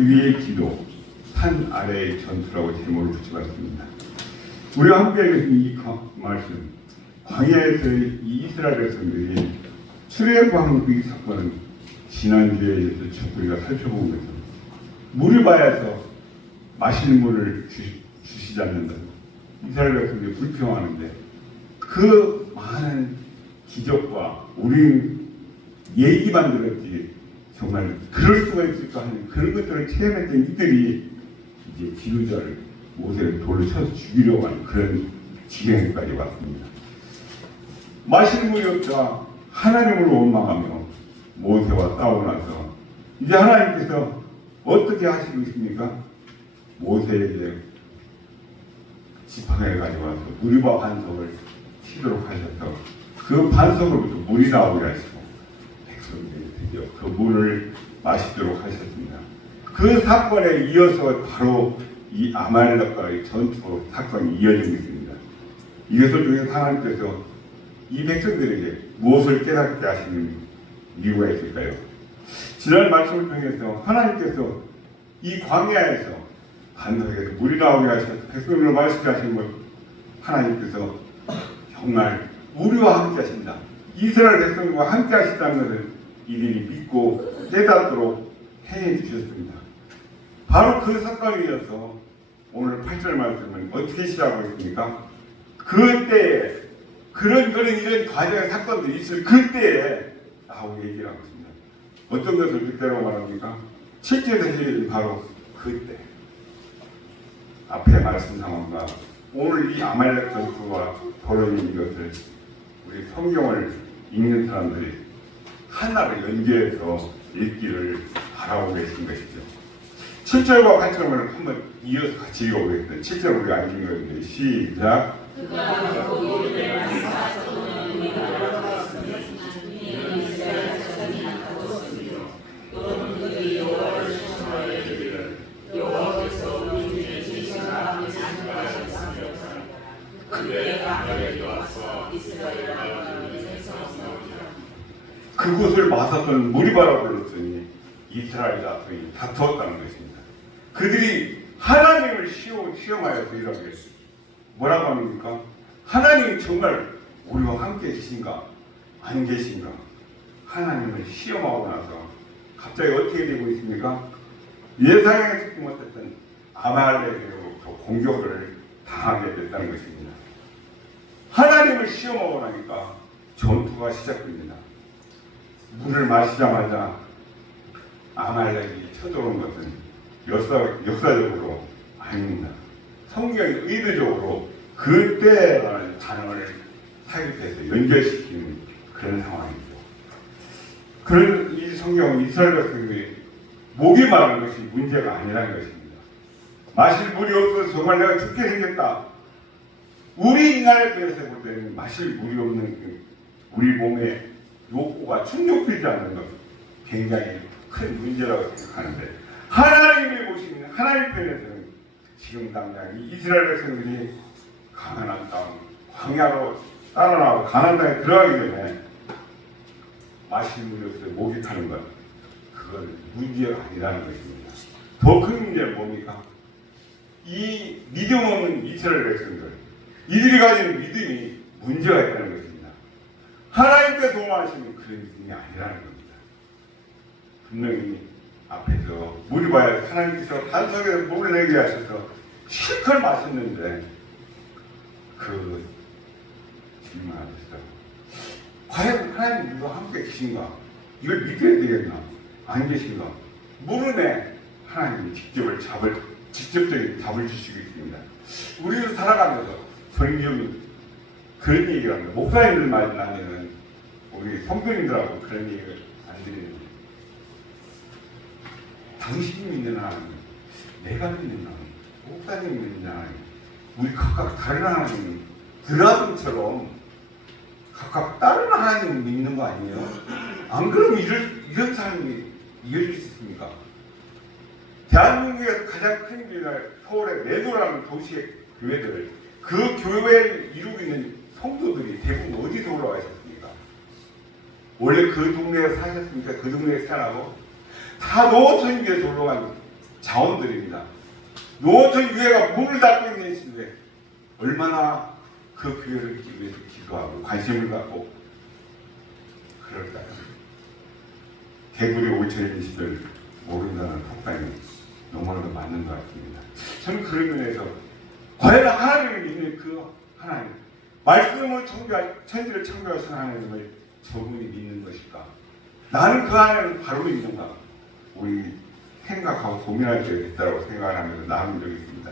산 위의 기도, 산 아래의 전투라고 제목을 붙여봤습니다. 우리가 함께 읽은 이 말씀, 광야에서의 이 이스라엘 백성들이 출애굽한 그 사건은 지난주에 우리가 살펴본 것처럼 무리바에서 마실 물을 주시지 않는다. 이스라엘 백성들이 불평하는데 그 많은 기적과 우리 얘기만 들었지 정말 그럴 수가 있을까 하는 그런 것들을 체험했던 이들이 이제 지도자를 모세를 돌로 쳐서 죽이려고 하는 그런 지경까지 왔습니다. 마실 물이 없다 하나님을 원망하며 모세와 싸우고 나서 이제 하나님께서 어떻게 하시고 있습니까? 모세에게 지팡이를 가져와서 무리바 반석을 치도록 하셔서 그 반석으로부터 물이 나오게 하시고 백성들이 드디어 그 물을 마시도록 하셨습니다. 그 사건에 이어서 바로 이 아말렉과의 전투 사건이 이어지고 있습니다. 이것을 통해서 하나님께서 이 백성들에게 무엇을 깨닫게 하시는 이유가 있을까요? 지난 말씀을 통해서 하나님께서 이 광야에서 반석에서 물이 나오게 하셔서 백성들을 마시게 하신 것 하나님께서 정말 우리와 함께 하신다. 이스라엘 백성과 함께 하신다는 것을 이들이 믿고 깨닫도록 해내 주셨습니다. 바로 그 사건에 이어서 오늘 8절 말씀은 어떻게 시작하고 있습니까? 그때에 이런 과정의 사건들이 있을 그때에 나오고 얘기를 하고 있습니다. 어떤 것을 그때라고 말합니까? 7절에서 얘기는 바로 그때. 앞에 말씀 상황과 오늘 이 아말렉 전투와 벌어진 것을 우리 성경을 읽는 사람들이 하나를 연계해서 읽기를 바라고 계신 것이죠. 7절과 8절을 한번 이어서 같이 읽어보겠습니다. 7절 우리가 안 읽었는데 시작. 그곳을 마사던 무리바라고 불렀더니 이스라엘 자손이 다투었다는 것입니다. 그들이 하나님을 시험하여서 이라고 했습니다. 뭐라고 합니까? 하나님이 정말 우리와 함께 계신가? 안 계신가? 하나님을 시험하고 나서 갑자기 어떻게 되고 있습니까? 예상하지 못했던 아말렉으로부터 공격을 당하게 됐다는 것입니다. 하나님을 시험하고 나니까 전투가 시작됩니다. 물을 마시자마자 아말렉이 쳐들어온 것은 역사적으로 아닙니다. 성경이 의도적으로 그때라는 단어를 삽입해서 연결시키는 그런 상황이죠. 그런 이 성경은 이스라엘 백성들이 목이 마른 것이 문제가 아니라는 것입니다. 마실 물이 없어서 정말 내가 죽게 생겼다. 우리 인간의 편에서 볼 때는 마실 물이 없는 우리 몸에 욕구가 충족되지 않는 것 굉장히 큰 문제라고 생각하는데 하나님이 보시는 하나님 편에서는 지금 당장 이스라엘 백성들이 가나안 땅 광야로 따라나고 가나안 땅에 들어가기 전에 마실 물이 없어서 목이 타는 것 그건 문제가 아니라는 것입니다. 더 큰 문제는 뭡니까? 이 믿음 없는 이스라엘 백성들 이들이 가진 믿음이 문제가 있다는 것입니다. 하나님께 도움하시는 그런 믿음이 아니라는 겁니다. 분명히 앞에서 무리바에 하나님께서 반석에서 물을 내게 하셔서 실컷 마셨는데 그 질문하셨어요. 과연 하나님 우리와 함께 계신가? 이걸 믿어야 되겠나? 안 계신가? 모르네. 하나님이 직접적인 답을 주시고 있습니다. 우리도 살아가면서 성경이 그런 얘기를 합니다. 목사님들 만나면은 우리 성도님들하고 그런 얘기를 안 드리는데 당신이 믿는 하나님, 내가 믿는 하나님, 목사님이 믿는 하나님 우리 각각 다른 하나님 드라군처럼 각각 다른 하나님을 믿는 거 아니에요? 안 그러면 이런 사람이 이어질 수 있습니까? 대한민국에서 가장 큰 교회가 서울의 매도라는 도시의 교회들 그 교회를 이루고 있는 성도들이 대부분 어디서 올라가셨습니까? 원래 그 동네에 사셨습니까? 그 동네에 살아고 다 노천교에서 올라간 자원들입니다. 노원천 교회가 문을 닫고 있는 시대에 얼마나 그 교회를 믿기 위해서 기도하고 관심을 갖고 그럴까요? 개구리 5천인 시절 모른다는 톡방이 너무나도 맞는 것 같습니다. 저는 그런 면에서 과연 하나님을 믿는 그 하나님, 말씀을 천지를 창조하신 하나님을 저분이 믿는 것일까? 나는 그 하나님을 바로 믿는가? 우리 생각하고 고민할 때가 있다고 생각을 하면서 나눈 적이 있습니다.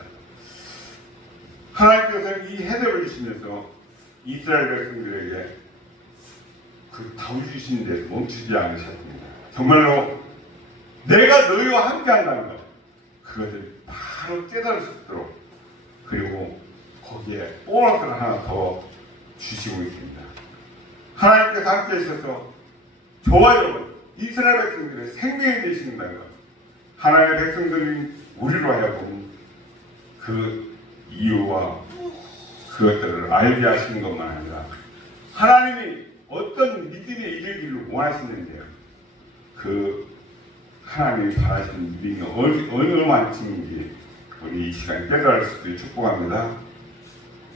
하나님께서 이 해답을 주시면서 이스라엘 백성들에게 그 답을 주시는 데서 멈추지 않으셨습니다. 정말로 내가 너희와 함께 한다는 것, 그것을 바로 깨달을 수 있도록, 그리고 거기에 보너스를 하나 더 주시고 있습니다. 하나님께서 함께 하셔서 저와 여러분, 이스라엘 백성들의 생명이 되시는다는 것, 하나님의 백성들이 우리로 하여금 그 이유와 그것들을 알게 하시는 것만 아니라 하나님이 어떤 믿음에 이르기를 원하시는데요. 그 하나님이 바라시는 믿음이 어느 만큼인지 우리 이 시간에 깨달을 수 있도록 축복합니다.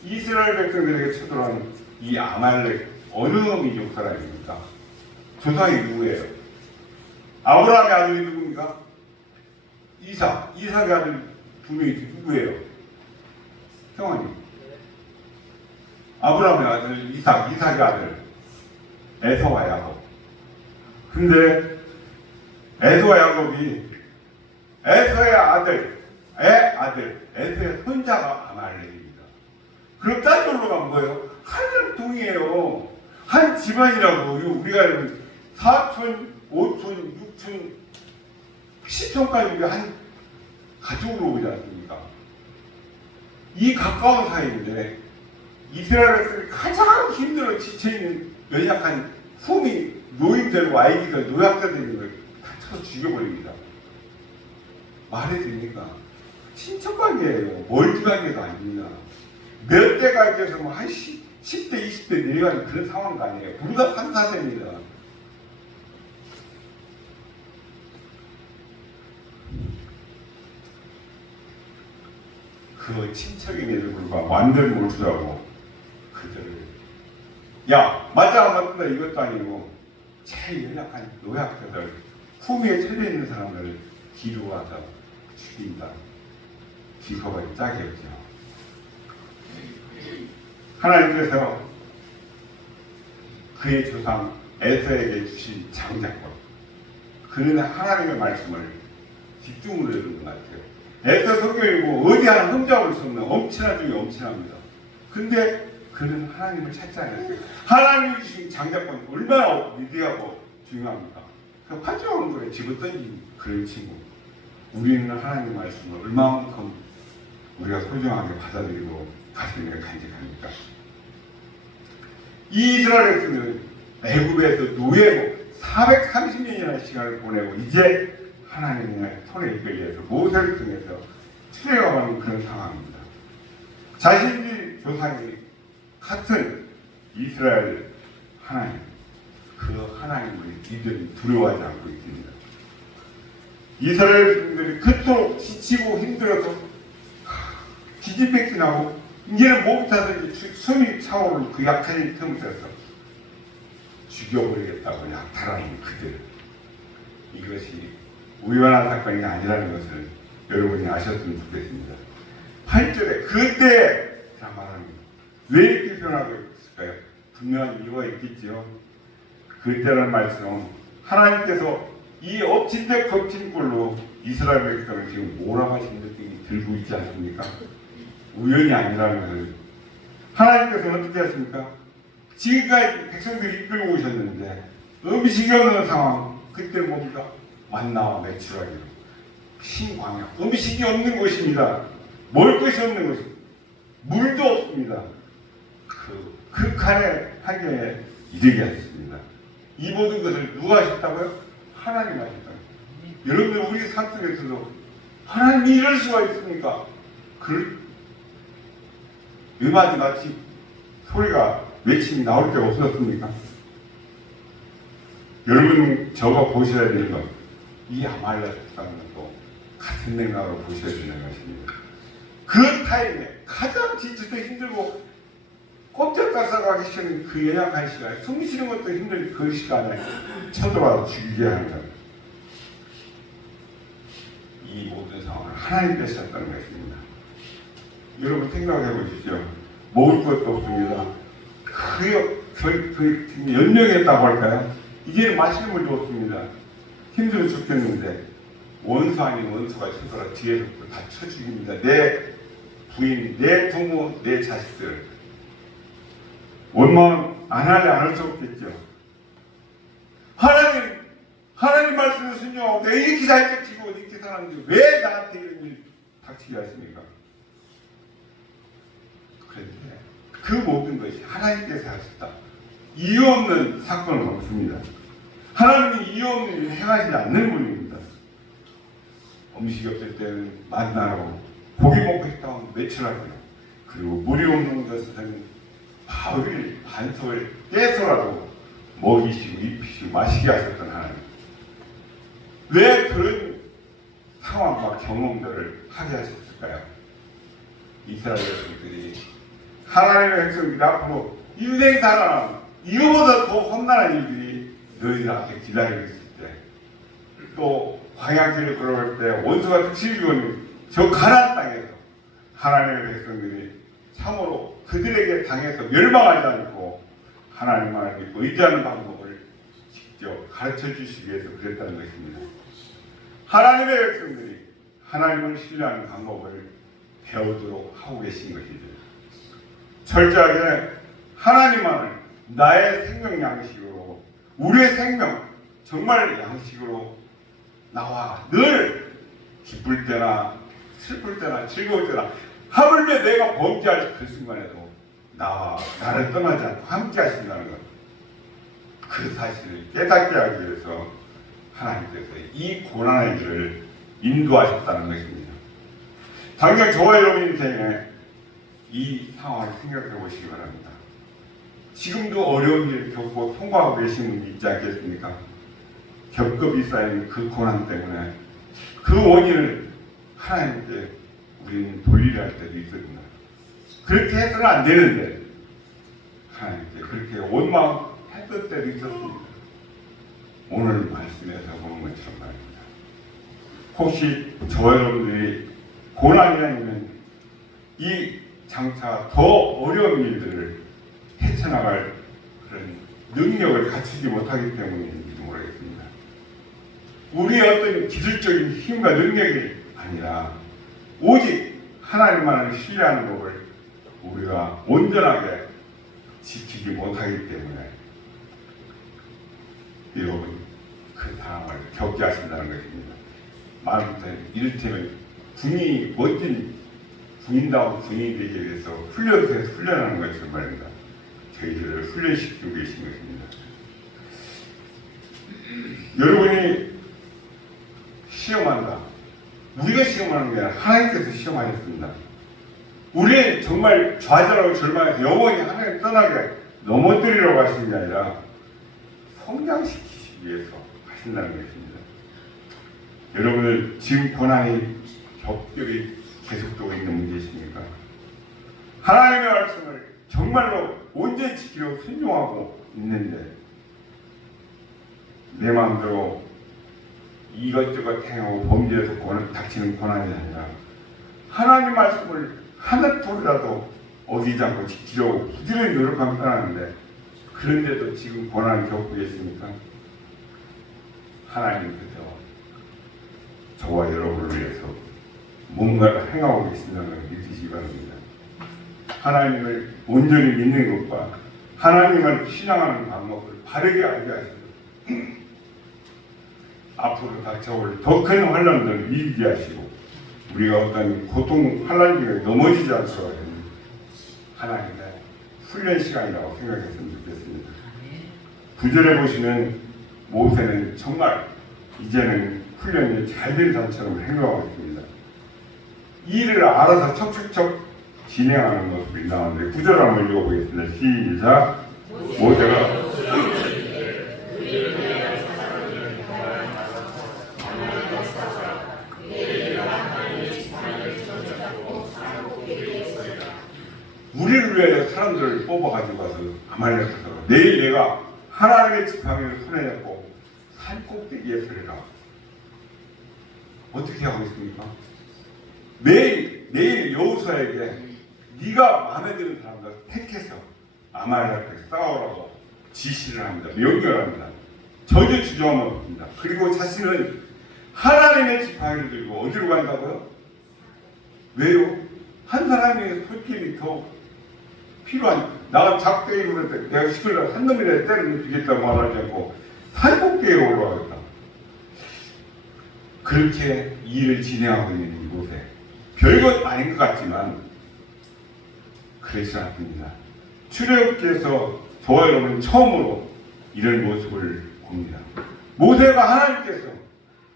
이스라엘 백성들에게 쳐들어온 이 아말렉 어느 민족 사람입니까? 조상이 누구예요? 아브라함의 아들이 누굽니까? 이삭의 아들 두 명이 누구예요? 형아님. 아브라함의 아들 이삭의 아들 에서와 야곱. 근데 에서와 야곱이 에서의 아들 에서의 손자가 아말렉입니다. 그럼 딴 쪽으로 가면 뭐예요? 한 동이에요. 한 집안이라고. 우리가 알면 4촌, 5촌, 6촌, 10촌까지 한 가족으로 오지 않습니까? 이 가까운 사이인데 이스라엘에서 가장 힘들어 지쳐있는 연약한 품이 노인되고 아이가 노약자되는 걸 다 쳐서 죽여버립니다. 말이 됩니까? 친척관계예요. 멀티관계가 아닙니다. 몇 대가 있어서 뭐 한 10대, 20대 내려가는 그런 상황도 아니에요. 불과 3, 4대입니다. 그 친척임에도 불구하고 완전 몰수하고 그들을 맞아 안 맞다 이것도 아니고 제일 연약한 노약자들 품위에 처져 있는 사람들을 기루와서 죽인다. 기소가 짝이 없죠. 하나님께서 그의 조상 에서에게 주신 장자권, 그는 하나님의 말씀을 집중으로 읽은 것 같아요. 에서 성경이고 어디 하나 흠잡을 수 없는 엄청난 중에 엄청납니다. 근데 그는 하나님을 찾지 않았어요. 하나님이 주신 장자권 얼마나 위대하고 중요합니까? 그 환정한 거에 집어던진 그런 친구. 우리는 하나님 말씀을 얼마만큼 우리가 소중하게 받아들이고 가슴에 간직합니까? 이 이스라엘 백성들은 애굽에서 노예로 430년이라는 시간을 보내고 이제 하나님의 손에 이끌려서 모세를 통해서 출애굽하는 그런 상황입니다. 자신들이 조상이 같은 이스라엘 하나님, 그 하나님을 이들이 두려워하지 않고 있습니다. 이스라엘 백성들이 그토록 지치고 힘들어서 기진맥진하고 이제는 목이 타서 숨이 차오르는 그 약한 틈을 써서 죽여버리겠다고 약탈하는 그들, 이것이 우연한 사건이 아니라는 것을 여러분이 아셨으면 좋겠습니다. 8절에 그때 말하는 왜 이렇게 표현하고 있을까요? 분명한 이유가 있겠죠. 그때라는 말씀은 하나님께서 이 엎친 데 겹친 꼴로 이스라엘 백성을 지금 몰아가신 느낌이 들고 있지 않습니까? 우연이 아니라는 것을 하나님께서는 어떻게 하십니까? 지금까지 백성들이 이끌고 오셨는데 음식이 없는 상황, 그때 뭡니까? 만나와 매출하기로 신광야, 음식이 없는 곳입니다. 먹을 것이 없는 곳입니다. 물도 없습니다. 그 극한의 환경에 이르게 하셨습니다. 이 모든 것을 누가 하셨다고요? 하나님 하셨다고요. 여러분들 우리 삶 속에서도 하나님이 이럴 수가 있습니까? 음악이 마치 소리가 외침이 나올 때가 없었습니까? 여러분 저가 보셔야 되는 건 이 아말렉 사람도 같은 맥락으로 보셔야 되는 것입니다. 그 타임에 가장 지쳐서 힘들고 꼼짝달싹하기 싫은 그 연약한 시간에 숨 쉬는 것도 힘든 그 시간에 쳐들어와서 죽이게 하는 것. 이 모든 상황을 하나님께서 하셨다는 것입니다. 여러분 생각해 보시죠. 먹을 것도 없습니다. 연명했다고 할까요? 이제는 마시는 물도 없습니다. 힘들어 죽겠는데 원수 아닌 원수가 쳐들어 뒤에서부터 다 쳐 죽입니다. 내 부인, 내 부모, 내 자식들. 원망 안 하지 않을 수 없겠죠. 하나님 말씀을 순종하고 내가 이렇게 잘 지키고 이렇게 살았는데 왜 나한테 이런 일 닥치게 하십니까? 그런데 그 모든 것이 하나님께서 하셨다. 이유 없는 사건은 없습니다. 하나님이 이유 없는 일을 행하지 않는 분입니다. 음식이 없을 때는 만나고 고기 먹고 싶다면 외출하고요. 그리고 물이 없는 것은 바울 반석을 떼서라도 먹이시고 입히시고 마시게 하셨던 하나님. 왜 그런 상황과 경험들을 하게 하셨을까요? 이스라엘 백성들이 하나님의 백성들이 앞으로 인생 살아남 이거보다 더 험난한 일들이 너희들 앞에 기다리고 있을 때, 또 광야길을 걸어갈 때 원수가 득실기온 저 가나안 땅에서 하나님의 백성들이 참으로 그들에게 당해서 멸망하지 않고 하나님만을 믿고 의지하는 방법을 직접 가르쳐 주시기 위해서 그랬다는 것입니다. 하나님의 백성들이 하나님을 신뢰하는 방법을 배우도록 하고 계신 것이죠. 철저하게 하나님만을 나의 생명 양식으로, 우리의 생명 정말 양식으로 나와 늘 기쁠 때나 슬플 때나 즐거울 때나 하물며 내가 범죄할 그 순간에도 나를 떠나지 않고 함께 하신다는 것, 그 사실을 깨닫게 하기 위해서 하나님께서 이 고난의 길을 인도하셨다는 것입니다. 당장 저와 여러분 인생에 이 상황을 생각해 보시기 바랍니다. 지금도 어려운 일을 겪고 통과하고 계신 분이 있지 않겠습니까? 겹겹이 쌓인 그 고난 때문에 그 원인을 하나님께 우리는 돌리려 할 때도 있습니다. 그렇게 해서는 안 되는데 하나님께 그렇게 원망했던 때도 있었습니다. 오늘 말씀에서 보는 것처럼 말입니다. 혹시 저와 여러분들이 고난이 아니면 이 장차 더 어려운 일들을 헤쳐나갈 그런 능력을 갖추지 못하기 때문인지도 모르겠습니다. 우리의 어떤 기술적인 힘과 능력이 아니라 오직 하나님만을 신뢰하는 법을 우리가 온전하게 지키지 못하기 때문에 여러분 그 상황을 겪게 하신다는 것입니다. 말부터 이를테면 군인이 멋진 군인다운 군인이 되기 위해서 훈련하는 것처럼 말입니다. 저희들을 훈련시키고 계신 것입니다. 여러분이 시험한다. 우리가 시험하는 게 아니라 하나님께서 시험하셨습니다. 우리는 정말 좌절하고 절망해서 영원히 하나님 떠나게 넘어뜨리려고 하시는 게 아니라 성장시키기 위해서 하신다는 것입니다. 여러분들 지금 고난이 격렬히 계속되고 있는 문제이십니까? 하나님의 말씀을 정말로 온전히 지키려고 순종하고 있는데 내 마음대로 이것저것 행하고 범죄에서 닥치는 고난이 아니라 하나님 말씀을 하나뿐이라도 어기지 않고 지키려고 부지런히 노력하면 떠나는데 그런데도 지금 고난을 겪고 계십니까? 하나님께서 저와 여러분을 위해서 뭔가를 행하고 계신다는 걸 믿으시기 바랍니다. 하나님을 온전히 믿는 것과 하나님을 신앙하는 방법을 바르게 알게 하시고 앞으로 닥쳐올 더 큰 환난들을 이기게 하시고 우리가 어떤 고통 환난 중에 넘어지지 않도록 하는 하나님의 훈련 시간이라고 생각했으면 좋겠습니다. 구절에 보시면 모세는 정말 이제는 훈련이 잘 된 사람처럼 행동하고 있습니다. 이 일을 알아서 척척척 진행하는 모습이 나오는데 구절 한번 읽어보겠습니다. 시작. 모세가 우리를 위하여 사람들을 뽑아가지고 가서 아말렉에서 내일 내가 하나님의 지팡이를 손에 잡고 산 꼭대기에 서리라. 어떻게 하고 있습니까? 내일 여호수아에게 네가 마음에 드는 사람들 택해서 아말렉에 싸우라고 지시를 합니다. 명령합니다. 전혀 주저함 없습니다. 그리고 자신은 하나님의 지팡이를 들고 어디로 간다고요? 왜요? 한 사람의 손길이 더 필요한, 나가 작대기로 그랬을 때 내가 시키려고 한 놈이라도 때리면 주겠다고 말하지 않고 산꼭대기에 올라가겠다. 그렇게 일을 진행하고 있는 이곳에 별것 아닌 것 같지만 그렇지 않습니다. 출애굽기에서 저와 여러분 처음으로 이런 모습을 봅니다. 모세가 하나님께서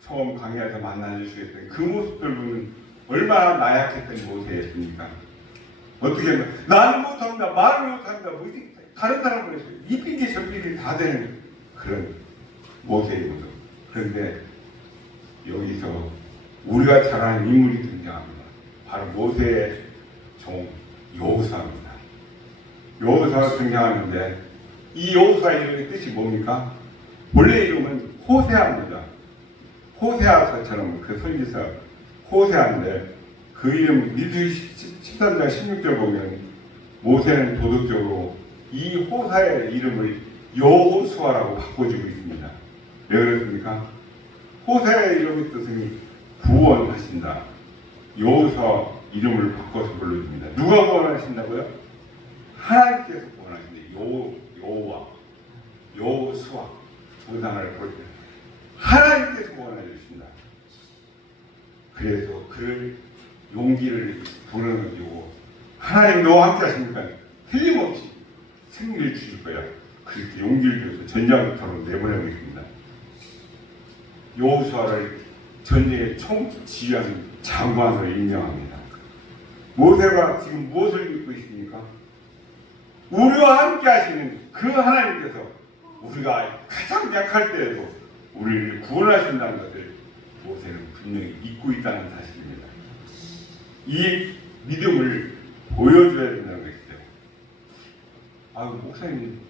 처음 광야에서 만나주시겠던 그 모습들 보면 얼마나 나약했던 모세였습니까? 어떻게 하면 나는 못합니다, 말을 못합니다, 다른 사람을 해서 이 핑계 저 핑계 다 되는 그런 모세의 모습. 그런데 여기서 우리가 잘 아는 인물이 등장합니다. 바로 모세의 종 여호수아입니다. 여호수아가 등장하는데 이 여호수아 이름의 뜻이 뭡니까? 본래 이름은 호세아입니다. 호세아서처럼 그 선지서 호세아인데 그 이름 민수기 13장 16절 보면 모세는 도덕적으로 이 호사의 이름을 여호수아라고 바꿔주고 있습니다. 왜 그렇습니까? 호세아의 이름의 뜻은 구원하신다. 여호수아 이름을 바꿔서 불러줍니다. 누가 구원하신다고요? 하나님께서 구원하신다. 여호와 여호수아 두 단어를 볼 때 하나님께서 구원해 주신다. 그래서 그를 용기를 불어넣어주고 하나님 너와 함께 하시니까 틀림없이 승리를 주실 거야. 그렇게 용기를 줘서 전장터로 내보내고 있습니다. 여호수아를 전쟁의 총지휘하는 장관으로 임명합니다. 모세가 지금 무엇을 믿고 있습니까? 우리와 함께 하시는 그 하나님께서 우리가 가장 약할 때에도 우리를 구원하신다는 것을 모세는 분명히 믿고 있다는 사실입니다. 이 믿음을 보여줘야 된다는 것이죠. 아유, 목사님,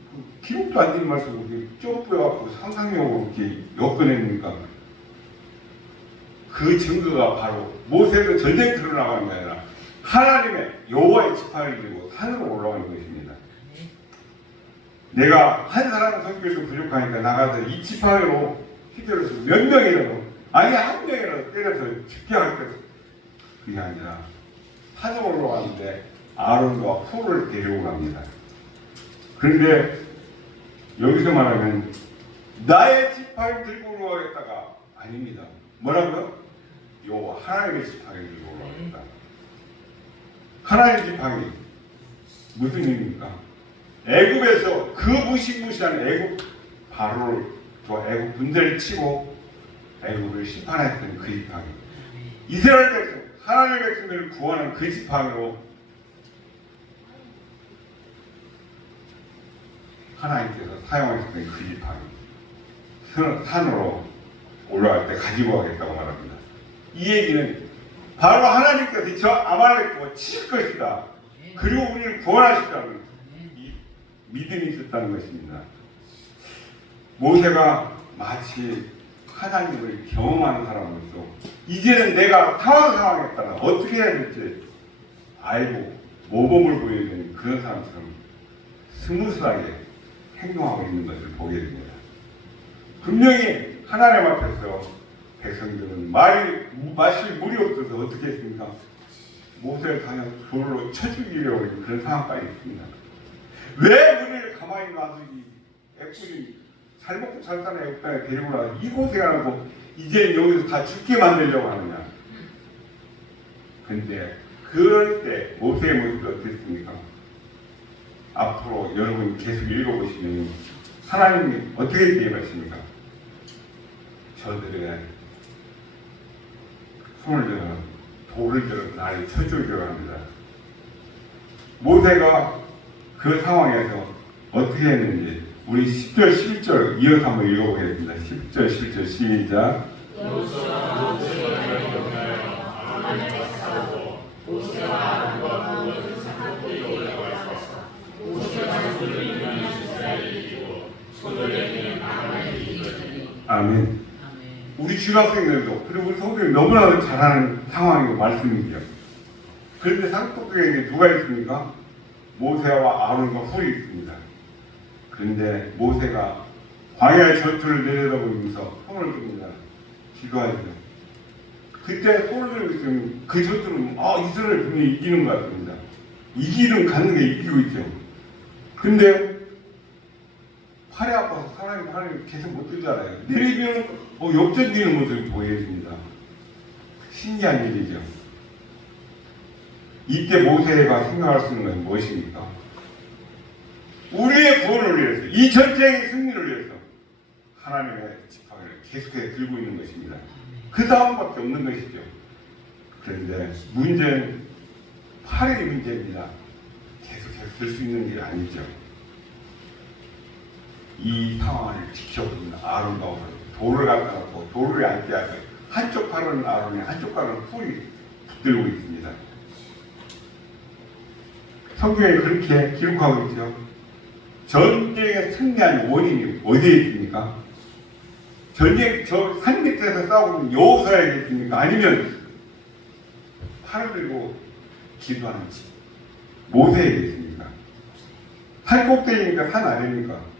기록도 안 된 말씀을 이렇게 좁혀갖고 상상력으로 이렇게 엮어냅니까? 그 증거가 바로 모세가 전쟁터로 나가는 게 아니라 하나님의 여호와의 지팡이를 들고 산으로 올라가는 것입니다. 내가 한 사람의 성격도 부족하니까 나가서 이 지팡이로 휘둘러서 몇 명이라도, 아니 한 명이라도 때려서 죽게 할 것. 그게 아니라 산으로 올라가는데 아론과 훌을 데리고 갑니다. 그런데 여기서 말하면 나의 지팡이 들고 올라가겠다가 아닙니다. 뭐라고요? 여호와 하나님의 지팡이를 들고 올라가겠다. 하나님의 지팡이 무슨 의미입니까? 애굽에서 그 무시무시한 애굽 바로를 저 애굽 군대를 치고 애굽을 심판했던 그 지팡이, 이스라엘 백성 하나님의 백성을 구하는 그 지팡이로 하나님께서 사용하셨던 그 지팡이 산으로 올라갈 때 가지고 가겠다고 말합니다. 이 얘기는 바로 하나님께서 저 아말렉과 치실 것이다. 그리고 우리를 구원하시다는 이 믿음이 있었다는 것입니다. 모세가 마치 하나님을 경험하는 사람으로서 이제는 내가 상황에 따라 어떻게 해야 될지 알고 모범을 보여주는 그런 사람처럼 스무스하게 행동하고 있는 것을 보게 됩니다. 분명히 하나님 앞에서 백성들은 마실 물이 없어서 어떻게 했습니까? 모세를 그냥 돌로 쳐 죽이려고 하는 그런 상황까지 있습니다. 왜 우리를 가만히 놔두기, 애플이 잘 먹고 잘 사는 애국 땅에 데리고 나서 이곳에 가고 이제 여기서 다 죽게 만들려고 하느냐. 근데 그럴 때 모세의 모습이 어땠습니까? 앞으로 여러분 계속 읽어보시면 하나님이 어떻게 대응하십니까? 저들의 손을 들어 돌을 들어 나를 쳐주려고 합니다. 모세가 그 상황에서 어떻게 했는지 우리 10절 11절 이어서 한번 읽어보겠습니다. 10절 11절 시작. 모세와 아론과 그 산꼭대기에 중학생들도 그리고 우리 성도들이 너무나도 잘하는 상황이고 말씀이죠. 그런데 산꼭대기에 누가 있습니까? 모세와 아론과 훌이 있습니다. 그런데 모세가 광야의 전투를 내려다보면서 손을 듭니다. 기도하죠. 그때 손을 들고 있으면 그 전투는 이스라엘 분명히 이기는 것 같습니다. 이기는 가는 게 이기고 있죠. 근데 팔이 아파서 사람이 팔을 계속 못 들잖아요. 내리면 역전되는 모습을 보여줍니다. 신기한 일이죠. 이때 모세가 생각할 수 있는 것은 무엇입니까? 우리의 구원을 위해서, 이 전쟁의 승리를 위해서 하나님의 지팡이를 계속해서 들고 있는 것입니다. 그 다음밖에 없는 것이죠. 그런데 문제는 팔의 문제입니다. 계속해서 들 수 있는 게 아니죠. 이 상황을 지켜보는 아론과 훌, 돌을 갖다 놓고 돌을 앉게 하고 한쪽 팔은 아론이 한쪽 팔은 훌이 붙들고 있습니다. 성경에 그렇게 기록하고 있죠. 전쟁에 승리한 원인이 어디에 있습니까? 전쟁 저 산 밑에서 싸우는 여호수아에 있습니까? 아니면 팔을 들고 기도하는 모세에 있습니까? 산 꼭대기입니까? 산 아래입니까?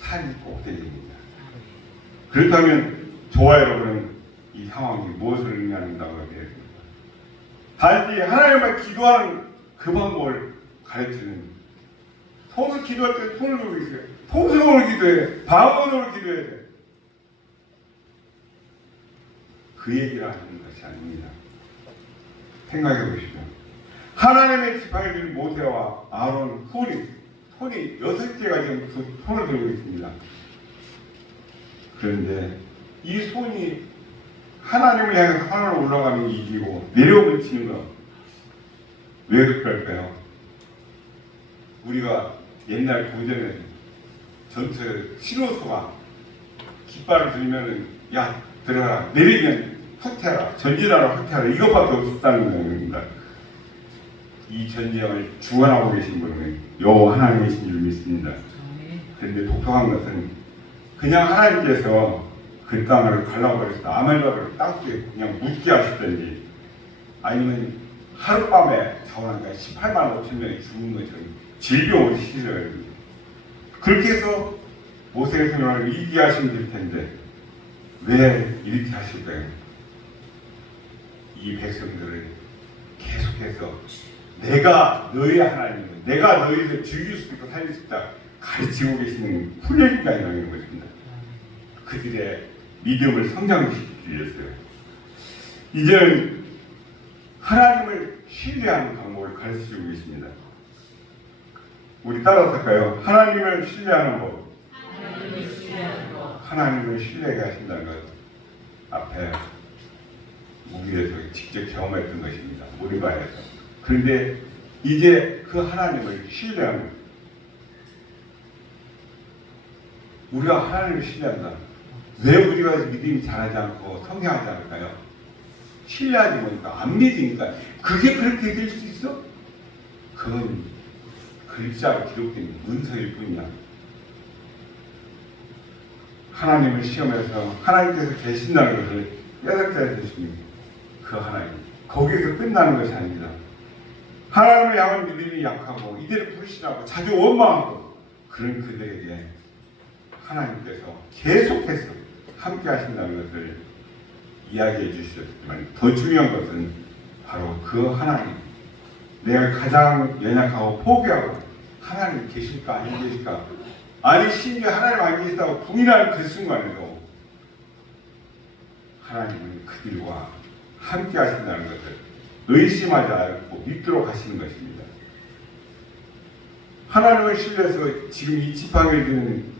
산 꼭대기입니다. 그렇다면 저와 여러분은 이 상황이 무엇을 의미한다고 되겠습니까? 단지 하나님만 기도하는 그 방법을 가르치는, 손을 기도할 때 손을 들고 있어요. 통성으로 기도해, 방언으로 기도해야 돼. 그 얘기를 하는 것이 아닙니다. 생각해 보시죠. 하나님의 지팡이를 든 모세와 아론, 손이 6개가 지금 손을 들고 있습니다. 그런데 이 손이 하나님을 향해서 하늘로 올라가면 이기고 내려오면 지는 거 왜 그럴까요? 우리가 옛날 고전에 전투 신호수가 깃발을 들면은 야 들어가라, 내리면 후퇴하라, 전진하라, 후퇴하라, 이것밖에 없었다는 겁니다. 이 전쟁을 주관하고 계신 분은 여호와 하나님이신 줄 믿습니다. 그런데 독특한 것은 그냥 하나님께서 그 땅을 갈라버려서 아말렉을 땅속에 그냥 묻게 하시든지 아니면 하룻밤에 자원한가 18만 5천 명이 죽은 것처럼 질병을 시켜요. 그렇게 해서 모세의 생명을 이기게 하시면 될 텐데 왜 이렇게 하실까요? 이 백성들을 계속해서 내가 너희 하나님은 내가 너희를 죽일 수 있고 살릴 수 있다 가르치고 계시는 훈련이가 있는 것입니다. 그들의 믿음을 성장시키기 위해서요. 이제는 하나님을 신뢰하는 방법을 가르치고 계십니다. 우리 따라서 할까요? 하나님을 신뢰하는 법. 하나님을 신뢰하게 하신다는 것 앞에 무기에서 직접 경험했던 것입니다. 모리바에서. 그런데 이제 그 하나님을 신뢰하는, 우리가 하나님을 신뢰한다. 왜 우리가 믿음이 잘하지 않고 성장하지 않을까요? 신뢰하지 못하니까, 안 믿으니까. 그게 그렇게 될 수 있어? 그건 글자로 기록된 문서일 뿐이야. 하나님을 시험해서 하나님께서 계신다는 것을 깨닫게 해주시니 그 하나님, 거기에서 끝나는 것이 아닙니다. 하나님을 향한 믿음이 약하고 이대로 불신하고 자주 원망하고 그런 그들에게 하나님께서 계속해서 함께 하신다는 것을 이야기해 주셨지만 더 중요한 것은 바로 그 하나님, 내가 가장 연약하고 포기하고 하나님 계실까 안 계실까, 아니 심지어 하나님 안 계시다고 부인하는 그 순간에도 하나님은 그들과 함께 하신다는 것을 의심하지 않고 믿도록 하시는 것입니다. 하나님을 신뢰해서 지금 이 지팡이를 드는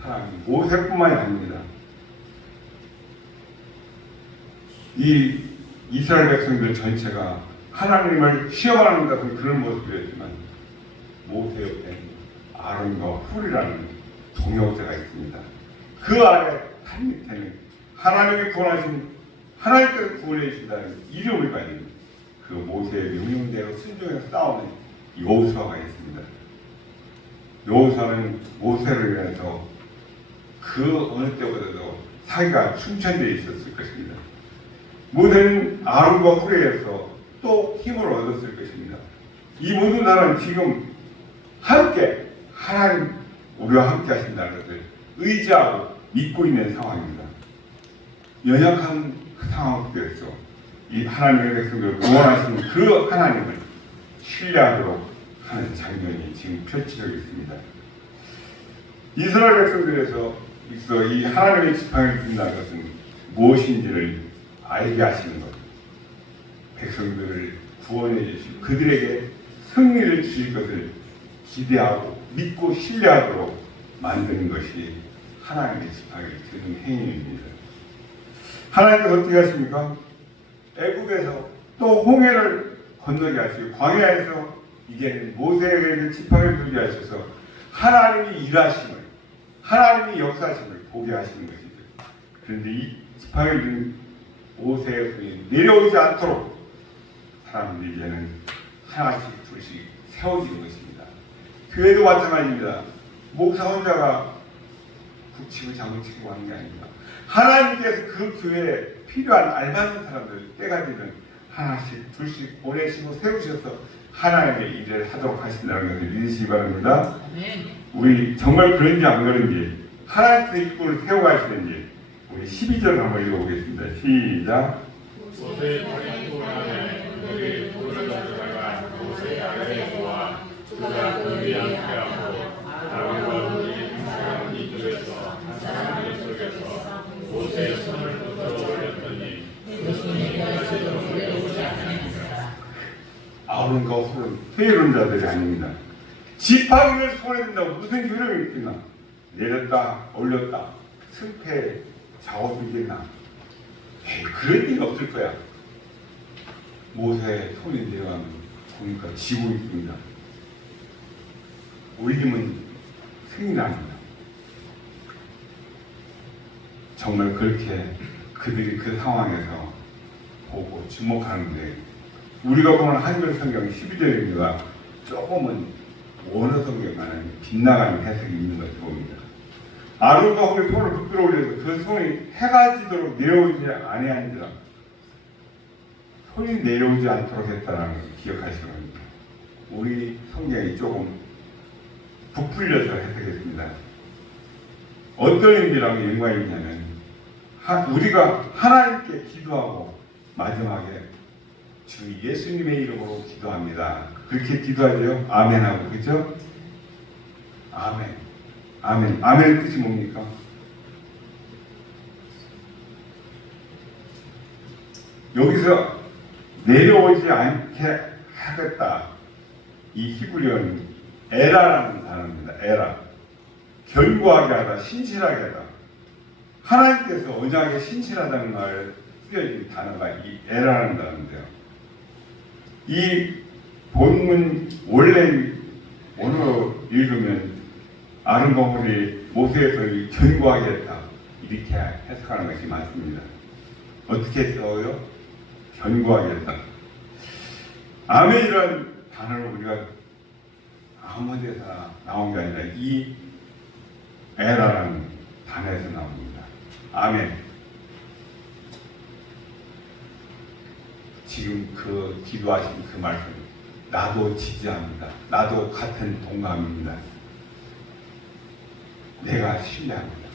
하나님 모세뿐만이 아닙니다. 이 이스라엘 백성들 전체가 하나님을 시험하는 같은 그런 모습이었지만 모세 옆에 아론과 훌이라는 동역자가 있습니다. 그 아래 한 밑에는 하나님이 구원하신, 하나님께서 구원해 주신다는 이름을 가진 그 모세의 명령대로 순종해서 싸우는 여호수아가 있습니다. 여호수아는 모세를 위해서 그 어느 때보다도 사기가 충천되어 있었을 것입니다. 모세는 아론과 후레에서 또 힘을 얻었을 것입니다. 이 모든 나라는 지금 함께 하나님 우리와 함께 하신다는 것을 의지하고 믿고 있는 상황입니다. 연약한 그 상황 속에서 이 하나님의 백성들을 구원하시는 그 하나님을 신뢰하도록 하는 장면이 지금 펼쳐지고 있습니다. 이스라엘 백성들에서 있어 이 하나님의 지팡이를 든다는 것은 무엇인지를 알게 하시는 것, 백성들을 구원해 주시고 그들에게 승리를 주실 것을 기대하고 믿고 신뢰하도록 만드는 것이 하나님의 지팡이를 드는 행위입니다. 하나님께서 어떻게 하십니까? 애굽에서 또 홍해를 건너게 하시고 광야에서 이제는 모세에게 지팡이를 들게 하셔서 하나님이 일하심을, 하나님이 역사하심을 보게 하시는 것이죠. 그런데 이 지팡이를 든 모세의 손이 내려오지 않도록 사람들이 이제는 하나씩 둘씩 세워지는 것입니다. 교회도 마찬가지입니다. 목사 혼자가 북치고 장구치고 하는 게 아닙니다. 하나님께서 그 교회에 필요한 알맞는 사람들 때가 되면 하나씩 둘씩 보내시고 세우셔서 하나님의 일을 하도록 하신다는 것을 믿으시기 바랍니다. 우리 정말 그런지 안 그런지 하나님께서 일꾼을 세워가시는지 우리 12절 한번 읽어보겠습니다. 시작. 모세의 팔이 돌아가네 그들이 돌을 가져다가 모세 아래에 놓아 그가 그 위에 앉게 하고 아론과 그들이 한 사람은 이쪽에서 한 사람은 이쪽에서 모세의 손을 붙들어 올렸더니 그 손이 다시도록 내려오지 않습니다. 아론과 홀은 회의론자들이 아닙니다. 지팡이를 손에 든다고 무슨 효력이 있겠나? 내렸다 올렸다 승패 작업이 있겠나? 그런 일이 없을 거야. 모세의 손이 내려가면 보니까 지고 있습니다. 올림은 승리합니다. 정말 그렇게 그들이 그 상황에서 보고 주목하는데 우리가 보는 한글 성경 12절입니다. 조금은 원어 성경과는 빗나가는 해석이 있는 것을 봅니다. 아론과 홀이 손을 붙들어 올려서 그 손이 해가 지도록 내려오지 아니하니라. 손이 내려오지 않도록 했다는 것을 기억하시기 바랍니다. 우리 성경이 조금 부풀려서 해석했습니다. 어떤 의미라고 연관이 있냐면 우리가 하나님께 기도하고 마지막에 주 예수님의 이름으로 기도합니다. 그렇게 기도하죠. 아멘하고 그렇죠? 아멘. 아멘. 아멘의 뜻이 뭡니까? 여기서 내려오지 않게 하겠다. 이 히브리어는 에라라는 단어입니다. 에라. 견고하게 하다, 신실하게 하다. 하나님께서 언약에 신실하다는 말을 쓰여진 단어가 이 에라라는 단어인데요. 이 본문 원래 원어로 읽으면 아론과 홀이 모세의 손을 견고하게 했다. 이렇게 해석하는 것이 맞습니다. 어떻게 써요? 견고하게 했다. 아멘이라는 단어를 우리가 아무 데서나 나온 게 아니라 이 에라라는 단어에서 나옵니다. 아멘. 지금 그 기도하신 그 말씀 나도 지지합니다. 나도 같은 동감입니다. 내가 신뢰합니다.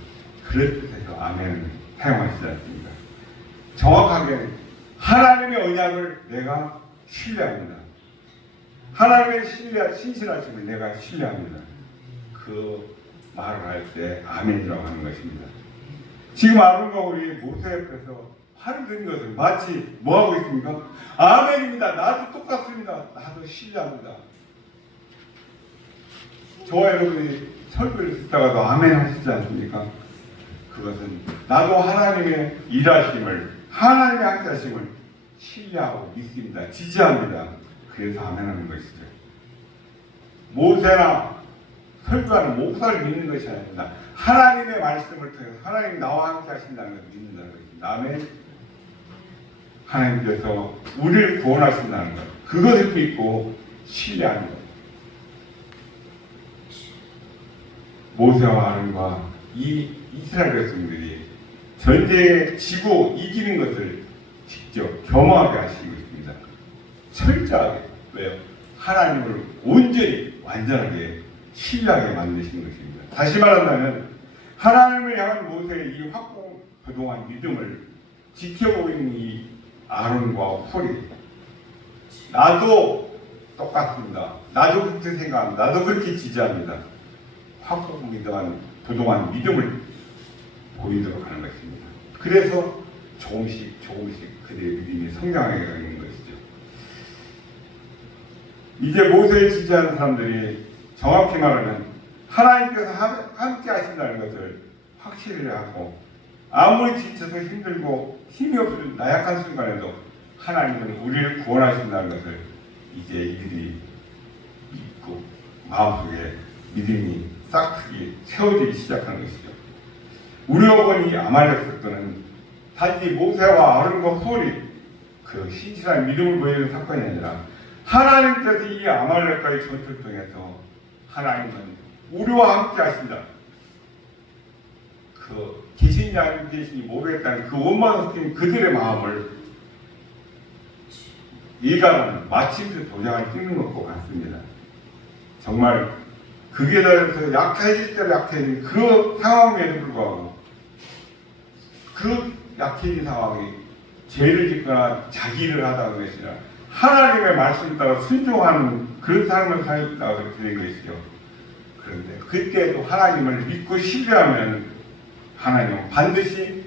그럴 뜻에서 아멘을 사용하시지 않습니까? 정확하게 하나님의 언약을 내가 신뢰합니다. 하나님의 신실하심을 내가 신뢰합니다. 그 말을 할 때 아멘이라고 하는 것입니다. 지금 아론과 우리 모세 옆에서 팔을 드는 것은 마치 뭐하고 있습니까? 아멘입니다. 나도 똑같습니다. 나도 신뢰합니다. 저와 여러분이 설교를 듣다가도 아멘 하시지 않습니까? 그것은 나도 하나님의 일하심을 하나님의 함께하심을 신뢰하고 믿습니다. 지지합니다. 그래서 아멘하는 것이죠. 모세나 설교하는 목사를 믿는 것이 아닙니다. 하나님의 말씀을 통해서 하나님 나와 함께 하신다는 것을 믿는다는 것입니다. 아멘. 하나님께서 우리를 구원하신다는 것, 그것을 믿고 신뢰하는 것. 모세와 아론과 이 이스라엘 백성들이 전쟁에 지고 이기는 것을 직접 경험하게 하시고 있습니다. 철저하게. 왜요? 하나님을 온전히 완전하게 신뢰하게 만드신 것입니다. 다시 말한다면 하나님을 향한 모세의 이 확고부동한 믿음을 지켜보고 있는 이 아론과 홀이 나도 똑같습니다. 나도 그렇게 생각합니다. 나도 그렇게 지지합니다. 확고부동한 믿음을 보이도록 하는 것입니다. 그래서 조금씩 그들의 믿음이 성장해 가는 것이죠. 이제 모세를 지지하는 사람들이 정확히 말하면 하나님께서 함께 하신다는 것을 확실히 하고 아무리 지쳐서 힘들고 힘이 없는 나약한 순간에도 하나님은 우리를 구원하신다는 것을 이제 이들이 믿고 마음속에 믿음이 싹트기 세워지기 시작하는 것이죠. 우리 어머니 아말렉 사건은 단지 모세와 아론과 홀이 그 신실한 믿음을 보이는 사건이 아니라 하나님께서 이 아말렉과의 전투를 통해서 하나님은 우리와 함께 하신다. 그 계신지 안 계신지 모르겠다는 그 원망을 느낀 그들의 마음을 이가는 마침표 도장을 찍는 것과 같습니다. 정말 극에 달해서 약해질 대로 약해진 그 상황에도 불구하고 그 약해진 상황이 죄를 짓거나 자기 일을 하다는 것이 아니라 하나님의 말씀에 따라 순종하는 그런 삶을 살겠다고 드린 것이죠. 그런데 그때도 하나님을 믿고 신뢰하면 하나님은 반드시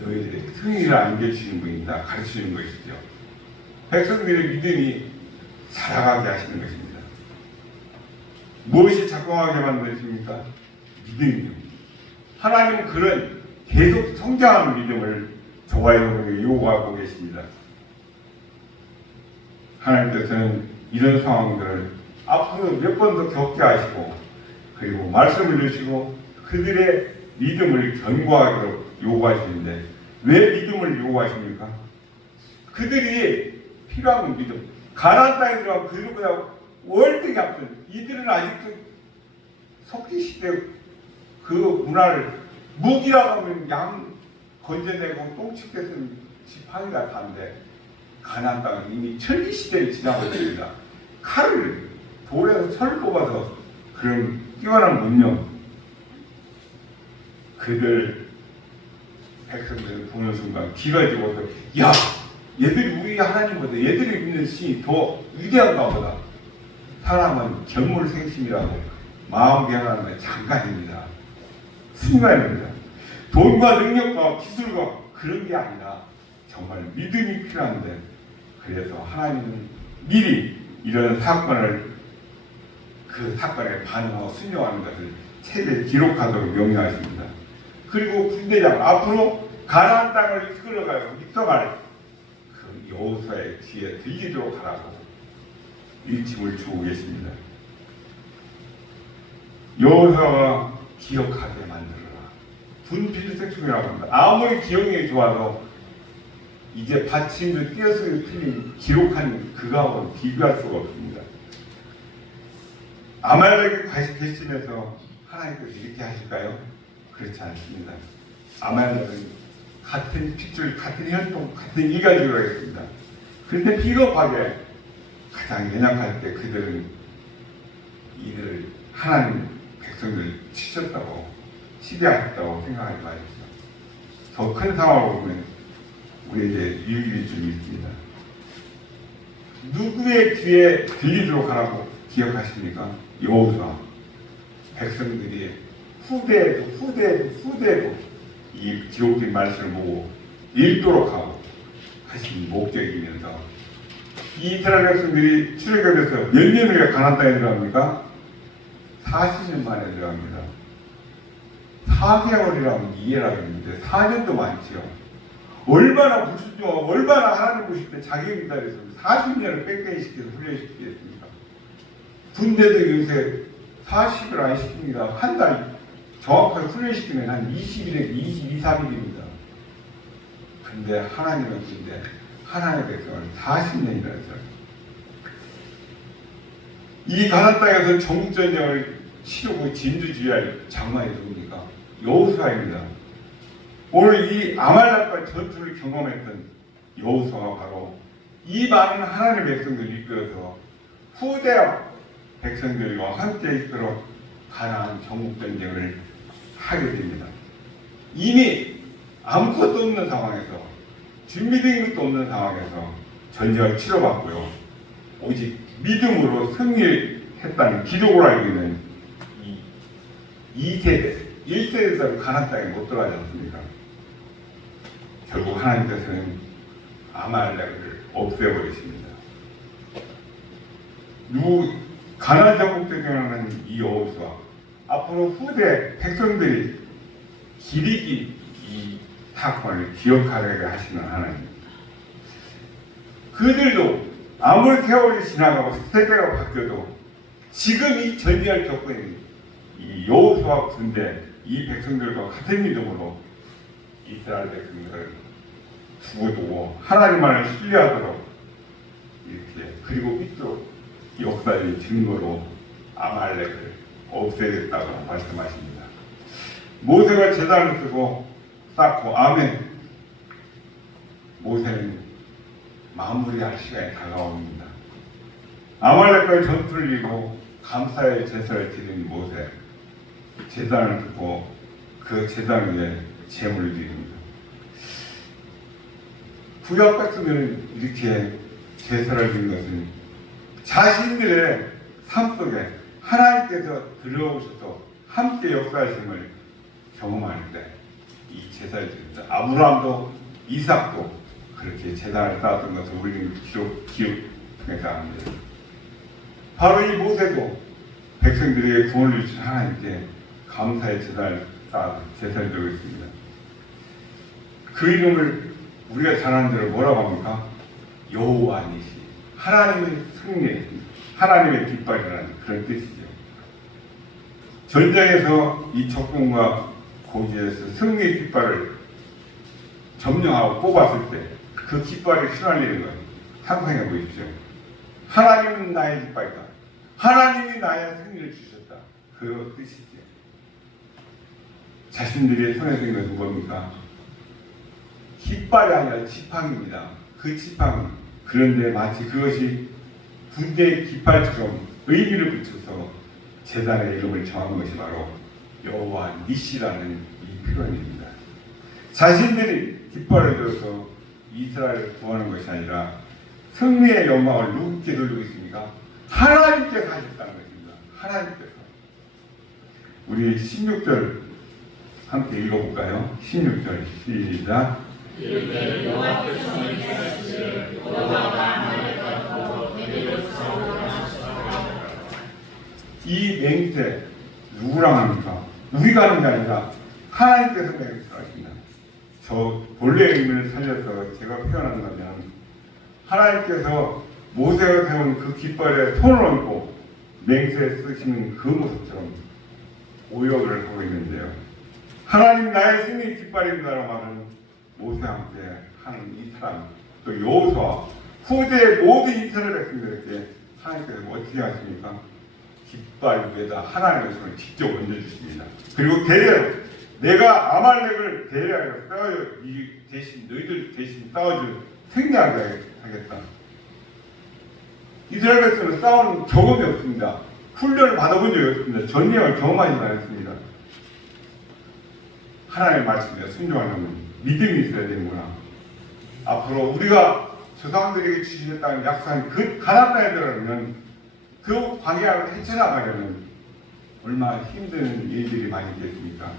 너희들의 승리를 안겨주시는 분이다 가르치는 것이죠. 백성들의 믿음이 살아가게 하시는 것입니다. 무엇이 작동하게 만드십니까? 믿음이요. 하나님은 그런 계속 성장하는 믿음을 저와 여러분에게 요구하고 계십니다. 하나님께서는 이런 상황들을 앞으로 몇 번 더 겪게 하시고 그리고 말씀을 주시고 그들의 믿음을 견고하기로 요구하시는데 왜 믿음을 요구하십니까? 그들이 필요한 믿음. 가나안 땅에 들어가면 그들보다 월등히 앞선 이들은 아직도 석기시대 그 문화를 무기라고 하면 양 건져내고 똥치게 쓴 지팡이가 다인데 가나안 땅은 이미 철기시대를 지나고 있습니다. 칼을 돌에서 철을 뽑아서 그런 뛰어난 문명 그들 백성들을 보는 순간 기가 죽어서 야 얘들이 우리 하나님보다 얘들이 믿는 신이 더 위대한가 보다. 사람은 견물생심이라고 마음 변하는 잠깐입니다. 순간입니다. 돈과 능력과 기술과 그런 게 아니라 정말 믿음이 필요한데 그래서 하나님은 미리 이런 사건을 그 사건에 반응하고 순종하는 것을 책에 기록하도록 명령하십니다. 그리고 군대장 앞으로 가나안 땅을 이끌어가고 입성할 그 여호수아의 귀에 들리도록 하라고 일침을 주고 계십니다. 여호수아가 기억하게 만들어라. 분필색충이라고 합니다. 아무리 기억력이 좋아도 이제 받침도 띄어쓰기 틀린 기록한 그거하고는 비교할 수가 없습니다. 아말렉이 괘씸해서 하나님께서 이렇게 하실까요? 그렇지 않습니다. 아말렉은 같은 핏줄, 같은 혈통, 같은 이가지로 하겠습니다. 그런데 비겁하게 가장 연약할 때 그들은 이들을 하나님 백성들 치셨다고 치대하셨다고 생각하지 마십시오. 더 큰 상황으로 보면 우리에게 유익이 좀 있습니다. 누구의 귀에 들리도록 하라고 기억하십니까? 여호수아. 백성들이 후대에도 이 기록된 말씀을 보고 읽도록 하고 하신 목적이면서 이 이스라엘 백성들이 출애굽에서 몇 년 후에 가나안 땅에 들어갑니까? 40년 만에 들어갑니다. 4개월이라면 이해를 하겠는데 4년도 많지요. 얼마나 불순종하고 얼마나 하나님 보실 때 자기 기다려서 40년을 뺑뺑이 시켜서 훈련시키겠습니까? 군대도 요새 40을 안 시킵니다. 한 달 정확하게 훈련시키면 한 20일에 22, 3일입니다. 근데 하나님은 근데 하나님의 백성을 40년이나 했어요. 이 가나안 땅에서 전국전쟁을 치르고 진두지휘할 장관이 누굽니까? 여호수아입니다. 오늘 이 아말렉과 전투를 경험했던 여호수아가 바로 이 많은 하나님의 백성들을 이끌어서 후대 백성들과 함께 이끌어 가나안 정복 전쟁을 하게 됩니다. 이미 아무것도 없는 상황에서 준비된 것도 없는 상황에서 전쟁을 치러봤고요. 오직 믿음으로 승리했다는 기록을 알고 있는 이 2세대, 1세대에서 가나안 땅에 못 들어가지 않습니까? 결국 하나님께서는 아말렉을 없애버리십니다. 가나안 정복 전쟁하는 이 여호수아, 앞으로 후대 백성들이 길이기 이 사건을 기억하게 하시는 하나님. 그들도 아무리 세월이 지나가고 세대가 바뀌어도 지금 이 전쟁을 겪고 있는 이 여호수아 군대, 이 백성들과 같은 믿음으로 이스라엘 백성들을 두고두고 하나님만을 신뢰하도록 이렇게 그리고 믿도록 역사의 증거로 아말렉을 없애겠다고 말씀하십니다. 모세가 제단을 쓰고 쌓고 아멘. 모세는 마무리할 시간이 다가옵니다. 아말렉과의 전투를 이기고 감사의 제사를 드린 모세, 제단을 듣고 그 제단 위에 제물을 드립니다. 구약 백성들은 이렇게 제사를 드린 것은 자신들의 삶 속에 하나님께서 들어오셔서 함께 역사하심을 경험할 때 이 제사를 드립니다. 아브라함도 이삭도 그렇게 제단을 쌓았던 것을 우리는 기록해서 합니다. 바로 이 모세도 백성들에게 구원을 주신 하나님께 감사의 제사를 쌓아서 제사를 드리고 있습니다. 그 이름을 우리가 잘 아는 대로 뭐라고 합니까? 여호와 니시, 하나님의 승리, 하나님의 깃발이라는 그런 뜻이죠. 전쟁에서 이 적군과 고지에서 승리의 깃발을 점령하고 뽑았을 때 그 깃발을 휘날리는 것 상상해 보십시오. 하나님은 나의 깃발이다. 하나님이 나의 승리를 주셨다. 그 뜻이죠. 자신들의 손에 든 것은 뭡니까? 깃발이 아니라 지팡이입니다. 그 지팡이. 그런데 마치 그것이 군대의 깃발처럼 의미를 붙여서 제단의 이름을 정한 것이 바로 여호와 니시라는 이 표현입니다. 자신들이 깃발을 들어서 이스라엘을 구하는 것이 아니라 승리의 영광을 누구께 돌리고 있습니까? 하나님께서 하셨다는 것입니다. 하나님께서. 우리 16절 함께 읽어볼까요? 16절 시작. 이르되 여호와께서 맹세하시기를 여호와가 아말렉과 싸워 내게로 싸우라 하셨다. 이 맹세 누구랑 합니까? 우리가 하는 게 아니라 하나님께서 맹세하십니다. 저 본래 의미를 살려서 제가 표현한다면 하나님께서 모세가 세운 그 깃발에 손을 얹고 맹세 쓰시는 그 모습처럼 오역을 하고 있는데요. 하나님 나의 승리 깃발입니다라고 하는 모세와 함께 하는 이 사람, 또 여호수아 후대의 모든 이스라엘 백성들에게 하나님께서 어떻게 하십니까? 깃발 위에다 하나님의 손을 직접 얹어주십니다. 그리고 대대로 내가 아말렉을 대대하여 싸워 이 대신 너희들 대신 싸워줄 승리하게 하겠다. 이스라엘 백성은 싸우는 경험이 없습니다. 훈련을 받아본 적이 없습니다. 전쟁을 경험하지 않았습니다. 하나님의 말씀에 순종하려면 믿음이 있어야 되는구나. 앞으로 우리가 조상들에게 주시겠다는 약속한 그 가나안 땅에 들어가면 그 광야를 헤쳐나가려면 얼마나 힘든 일들이 많이 있겠습니까?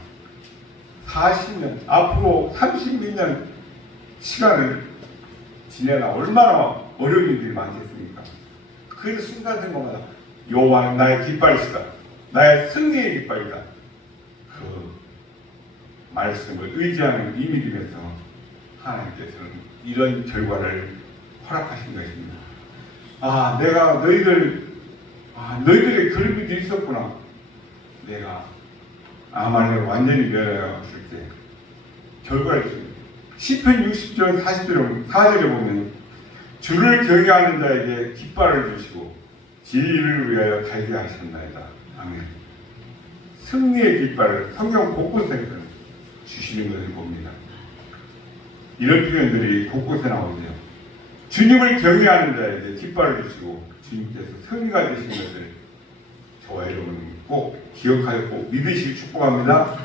40년, 앞으로 30년 시간을 지내나 얼마나 어려운 일들이 많겠습니까? 그 순간순간마다 여호와는 나의 깃발이시다. 나의 승리의 깃발이다. 그 말씀을 의지하는 이 믿음에서 하나님께서는 이런 결과를 허락하신 것입니다. 내가 너희들의 그런 믿음이 있었구나. 내가 아말렉을 완전히 멸하였을 때 결과를 줍니다. 시편 60절 4절에 보면 주를 경외하는 자에게 깃발을 주시고 진리를 위하여 달게 하셨나이다. 아멘. 승리의 깃발을 성경 곳곳에 주시는 것을 봅니다. 이런 표현들이 곳곳에 나오는데요. 주님을 경외하는 자에게 깃발을 주시고 주님께서 승리가 되신 것을 저와 여러분은 꼭 기억하고 믿으시길 축복합니다.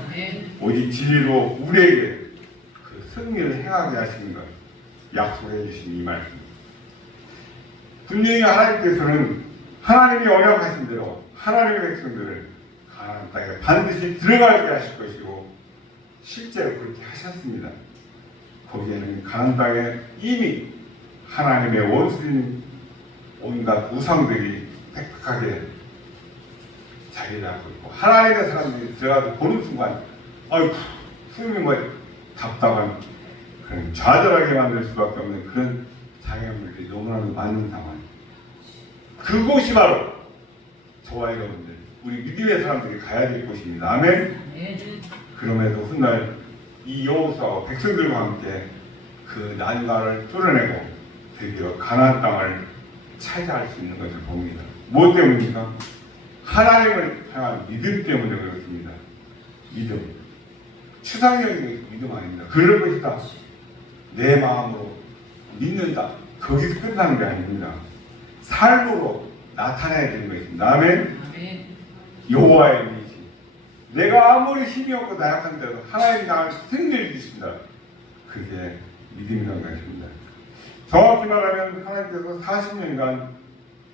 오직 진리로 우리에게 그 승리를 행하게 하시는 것 약속해 주신 이 말씀. 분명히 하나님께서는 하나님이 언약하신 대로 하나님의 백성들을 가나안 땅에 반드시 들어가게 하실 것이고 실제로 그렇게 하셨습니다. 거기에는 가나안 땅에 이미 하나님의 원수인 온갖 우상들이 빽빽하게 자리를 하고 있고 하나님의 사람들이 들어가서 보는 순간 아이고 숨이 뭐 답답한 그런 좌절하게 만들 수밖에 없는 그런 장애물들이 너무나도 많은 상황. 그곳이 바로 저와 여러분들 우리 믿음의 사람들이 가야 될 곳입니다. 아멘. 그럼에도 훗날 이 여호수아와 백성들과 함께 그 난관을 뚫어내고 드디어 가나안 땅을 차지할 수 있는 것을 봅니다. 무엇 때문입니까? 하나님을 향한 믿음 때문에 그렇습니다. 믿음. 추상적인 믿음 아닙니다. 그럴 것이다. 내 마음으로 믿는다. 거기서 끝나는 게 아닙니다. 삶으로 나타내야 되는 것입니다. 아멘. 여호와의 믿음. 내가 아무리 힘이 없고 나약한데도 하나님 나를 승리를 주십니다. 그게 믿음이라는 것입니다. 정확히 말하면 하나님께서 40년간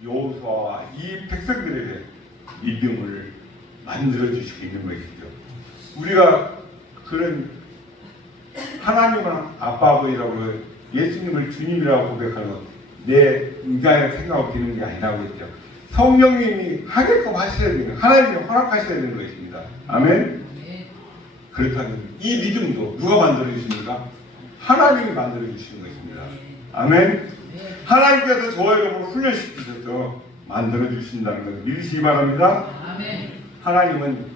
여호수아와 이 백성들에게 믿음을 만들어 주시고 있는 것이죠. 우리가 그런 하나님을 아빠 아버지라고 예수님을 주님이라고 고백하는 내 인간의 생각으로 되는 게 아니라고 했죠. 성령님이 하게끔 하셔야 되는, 하나님이 허락하셔야 되는 것입니다. 아멘. 그렇다면 이 믿음도 누가 만들어 주십니까? 하나님이 만들어 주시는 것입니다. 아멘. 하나님께서 저와 여러분을 훈련시키셔서 만들어 주신다는 것을 믿으시기 바랍니다. 아멘. 하나님은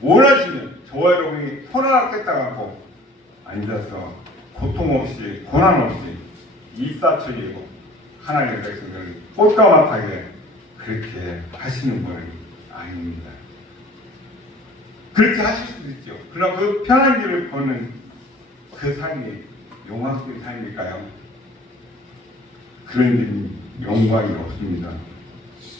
원하시면 저와 여러분이 손하나겠다 갖고 앉아서 고통 없이 고난 없이 일사천리고 하나님의 백성들을 꽃가마하게 그렇게 하시는 분은 아닙니다. 그렇게 하실 수도 있죠. 그러나 그 편한 길을 걷는 그 삶이 영광스러운 삶일까요? 그런 일은 영광이 없습니다.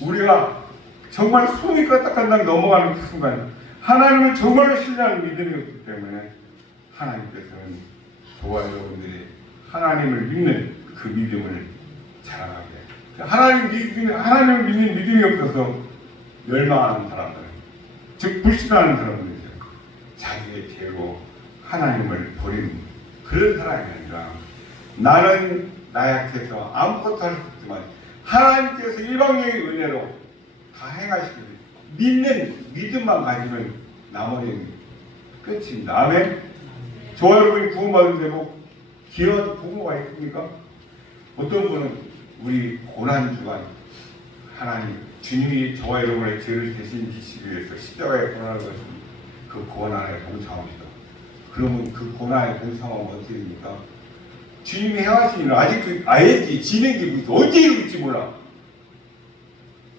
우리가 정말 숨이 까딱까딱 넘어가는 그 순간 하나님을 정말로 신뢰하는 믿음이 없기 때문에 하나님께서는 저와 여러분들이 하나님을 믿는 그 믿음을 자라나게 하나님을 믿는 믿음이 없어서 멸망하는 사람들, 즉 불신하는 사람들이죠. 자기의 죄로 하나님을 버리는 그런 사람이 아니라 나는 나약해서 아무것도 할 수 없지만 하나님께서 일방적인 은혜로 다 행하시길 믿는 믿음만 가지면 나머지는 끝입니다. 아멘. 저와 여러분이 구원받은 제목 기여한 부모가 있습니까? 어떤 분은 우리 고난주간 하나님 주님이 저와 여러분의 죄를 대신 지시기 위해서 십자가에 고난을 거십니다. 그 고난에 동참합니다. 그러면 그 고난에 동참하면 어떻게 됩니까? 주님이 행하신 일을 아직도 알지 진행되고 있어. 언제 이룰지 몰라.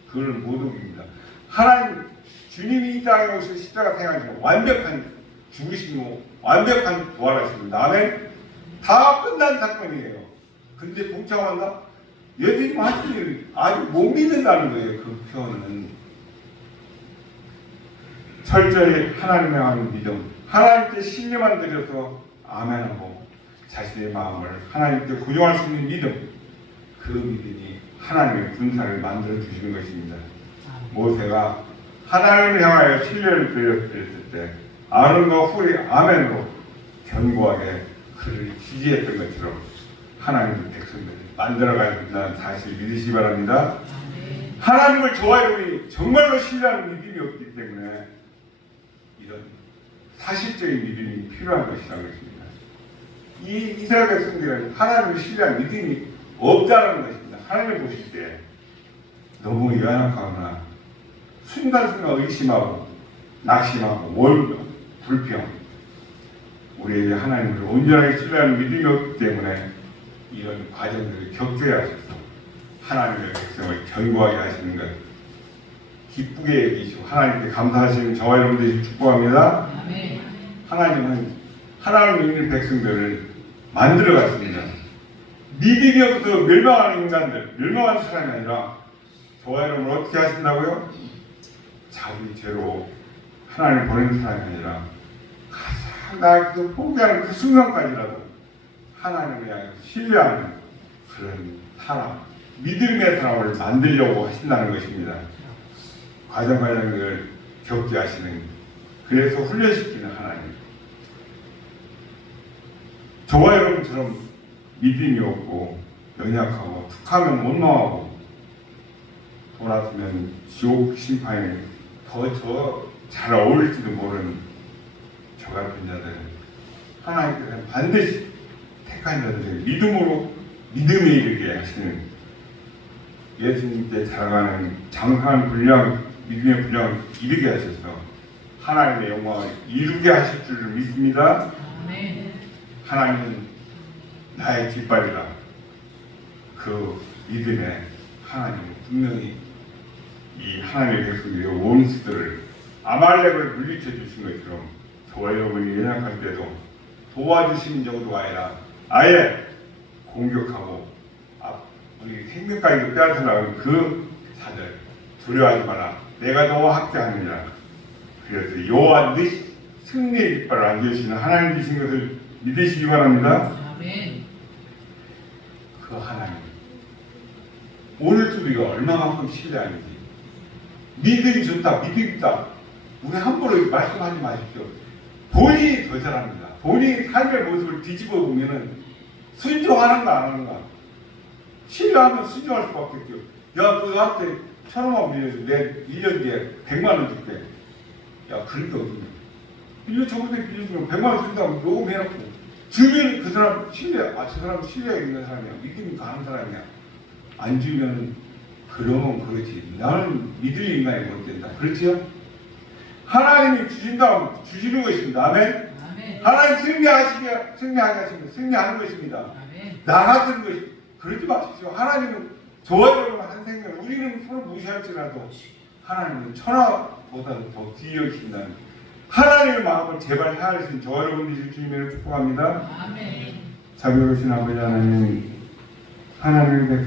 그걸 모독입니다. 하나님 주님이 이 땅에 오셔서 십자가 행하시는 완벽한 죽으시고 완벽한 부활하십니다. 아멘. 다 끝난 사건이에요. 근데 동참한다? 예수님 하신 일을 아직 못 믿는다는 거예요. 그 표현은 철저히 하나님을 향한 믿음, 하나님께 신뢰만 드려서 아멘하고 자신의 마음을 하나님께 고정할 수 있는 믿음, 그 믿음이 하나님의 군사를 만들어 주시는 것입니다. 모세가 하나님을 향하여 신뢰를 드렸을 때 아론과 훌이 아멘으로 견고하게 그를 지지했던 것처럼 하나님의 백성들을 만들어가야 된다는 사실 믿으시기 바랍니다. 하나님을 저와 여러분이 정말로 신뢰하는 믿음이 없기 때문에 이런 사실적인 믿음이 필요한 것이라는 것입니다. 이 이스라엘 백성들은 하나님을 신뢰한 믿음이 없다는 것입니다. 하나님을 보실 때 너무 연약하거나 순간순간 의심하고 낙심하고 월며 불평, 우리에게 하나님을 온전하게 신뢰하는 믿음이 없기 때문에 이런 과정들을 겪게 하셔서 하나님의 백성을 견고하게 하시는 것 기쁘게 여기시고 하나님께 감사하시는 저와 여러분들이 축복합니다. 아멘. 하나님은 하나님 믿는 백성들을 만들어 갔습니다. 믿음이 없어서 멸망하는 인간들, 멸망하는 사람이 아니라 저와 여러분을 어떻게 하신다고요? 자기 죄로 하나님을 보내는 사람이 아니라 가장 나그 포기하는 그 순간까지라도 하나님을 향해 신뢰하는 그런 사람, 믿음의 사람을 만들려고 하신다는 것입니다. 과정을 겪게 하시는, 그래서 훈련시키는 하나님. 저와 여러분처럼 믿음이 없고 연약하고 툭하면 원망하고 돌아서면 지옥 심판에 더 잘 어울릴지도 모르는 저 같은 자들, 하나님께서는 반드시 택한 자들에게 믿음에 이르게 하시는, 예수님께 자라가는 장성한 분량, 믿음의 분량을 이루게 하셔서 하나님의 영광을 이루게 하실 줄을 믿습니다. 아멘. 하나님은 나의 깃발이라. 그 믿음에 하나님은 분명히 이 하나님의 백성들의 원수들을, 아말렉을 물리쳐 주신 것처럼 저와 여러분이 연약할 때도 도와주시는 정도가 아니라 아예 공격하고 우리 생명까지 빼앗아나가는 그 자들, 두려워하지 마라. 내가 너와 함께하느니라. 그래서 여호와 네 승리의 깃발을 안겨주시는 하나님 계신 것을 믿으시기 바랍니다. 아멘. 그 하나님, 오늘도 우리가 얼마만큼 신뢰하는지. 믿음이 좋다, 믿음이 있다, 우리 함부로 말씀하지 마십시오. 본인이 더 잘합니다. 본인이 삶의 모습을 뒤집어 보면은 순종하는가 안 하는가. 신뢰하면 순종할 수밖에 없죠. 야, 너 나한테 1,000원만 빌려줘. 내 1년 뒤에 100만 원 줄게. 야, 그런 게 어딨냐. 1년 전부터 빌려주면 100만 원 준다고 녹음해놓고 주면 그 사람 신뢰, 저 사람 신뢰가 있는 사람이야. 믿음이 가는 사람이야. 안 주면 그러면 그렇지. 나는 믿을 인간이 못 된다. 그렇지요? 하나님이 주신다면 주시는 것입니다. 아멘. 아멘. 하나님 승리하는 것입니다. 아멘. 나 같은 것이 그러지 마십시오. 하나님은 저와 여러분 한 생명, 우리는 서로 무시할지라도 하나님은 천하보다도 더 귀여우신다는 하나님의 마음을 제발 헤아리신 저와 여러분들이 주님을 축복합니다. 아멘. 자비로우신 아버지 하나님, 하나님의 백성